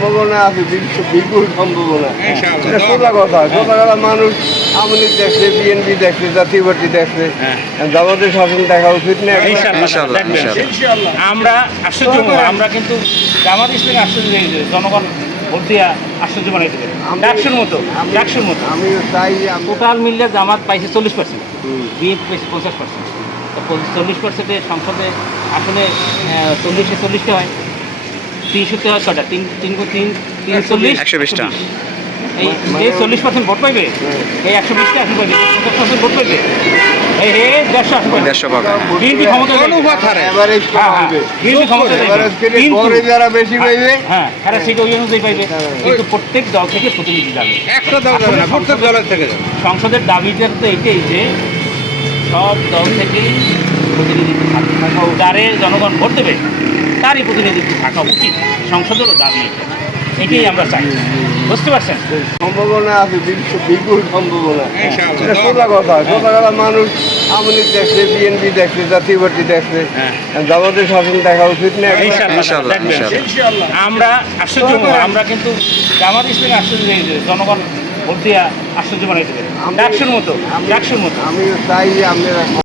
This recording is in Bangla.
সম্ভাবনা আছে বিল- বিপুল সম্ভাবনা। এটা সোজা কথা। সোজা কথা মানুষ আওয়ামী লীগ দেখছে বিএনপি দেখছে জাতীয় পার্টি দেখছে। হ্যাঁ। জামাতের শাসন দেখা উচিত না। আমরা আশ্চর্য আমরা কিন্তু জামাত ইসলামী আশ্চর্য জনগণ ভোট দিয়া আশ্চর্য বানাইতে পারে ডাকসুর মতো ডাকসুর মতো। আমি টোটাল মিললে জামাত পাইছে চল্লিশ পার্সেন্ট। বিএনপি পাইছে পঞ্চাশ পার্সেন্ট চল্লিশ পার্সেন্টের সংসদে আসলে চল্লিশে চল্লিশটা হয়। হয় ছটা তিন তিন তিন তিন চল্লিশ 120 টা। এই যে চল্লিশ পার্সেন্ট ভোট পাইবে? এই একশো বিশটা আসন পাইবে পঞ্চাশ পার্সেন্ট ভোট পাইবে? এই হে দেড়শো আসন পাইবে দেড়শো পাবে। বিএনপি ক্ষমতা হ্যাঁ, হ্যাঁ। হবে। বিএনপি ক্ষমতা যারা বেশি পাইবে। হ্যাঁ সিট ওই অনুযায়ী পাইবে। হ্যাঁ। কিন্তু প্রত্যেক দল থেকে প্রতিনিধি যাবে। একটা দল যাবে না প্রত্যেক দলের থেকে সংসদের দাবিটা তো এটাই যে সব দল থেকেই প্রতিনিধি থাকবে। জনগণ ভোট দেবে। তারই প্রতিনিধিত্ব থাকা উচিত। সংসদেরও দাবি এটাই আমরা চাই। বুঝতে পারছেন? সম্ভাবনা আছে বিপুল সম্ভাবনা। সোজা কথা সোজা কথা। মানুষ আওয়ামী লীগ দেখছে বিএনপি দেখছে জাতীয় পার্টি দেখছে। হ্যাঁ। শাসন দেখা উচিত না। ইনশাআল্লাহ, ইনশাআল্লাহ, দেখবেন। ইনশাআল্লাহ। আমরা আশ্চর্য আমরা কিন্তু জামাত ইসলামী আশ্চর্য যাবে। জনগণ ভোট দিয়া আশ্চর্য বানাইতে পারে। আমি- ডাকসুর মতো আমি- ডাকসুর মতো। আমিও চাই আমরা